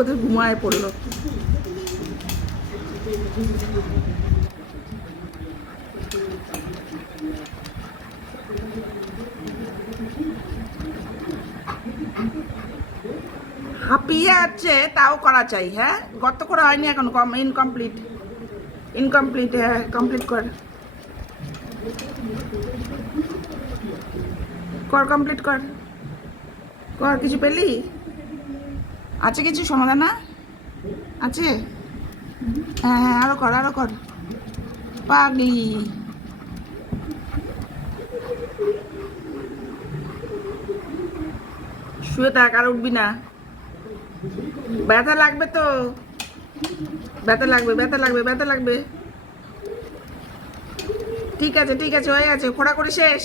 কোথায় ঘুমায় পড়লো। হাঁপিয়ে আছে তাও করা চাই। হ্যাঁ, গত করা হয়নি এখন, ইনকমপ্লিট। ইনকমপ্লিট, হ্যাঁ কমপ্লিট কর, কর কমপ্লিট কর, কর। কিছু পেলি? আছে কিছু সমাধান? না আছে? হ্যাঁ হ্যাঁ, আরো কর, আরো কর। পাগলি, শুয়ে থাক, আর উঠবি না। ব্যথা লাগবে তো, ব্যথা লাগবে, ব্যথা লাগবে, ব্যথা লাগবে। ঠিক আছে ঠিক আছে, হয়ে গেছে, খোঁড়াখড়ি শেষ।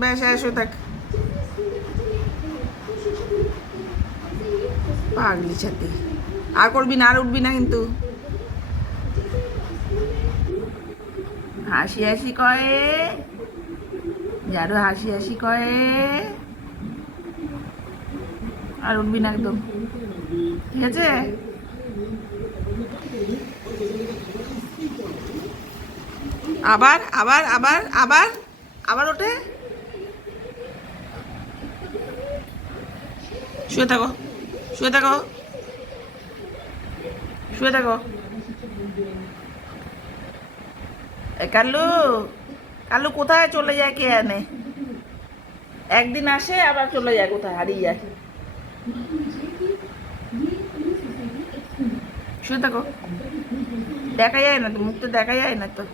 ব্যাস, শুয়ে থাক। পাগলি ছাতি, আর করবি না, আর উঠবি না কিন্তু। হাসি হাসি কয়ে, যারও হাসি হাসি কয়ে। আর উঠবি না একদম, ঠিক আছে? আবার আবার আবার আবার আবার ওঠে। শুয়ে থাকো, শুয়ে থাকো, শুয়ে থাকো। কাল্লু, কাল্লু কোথায় চলে যায় কে জানে? একদিন আসে আবার চলে যায়, কোথায় হারিয়ে যায়। শুয়ে থাকো, দেখা যায় না তো, মুখটা দেখা যায় না তো।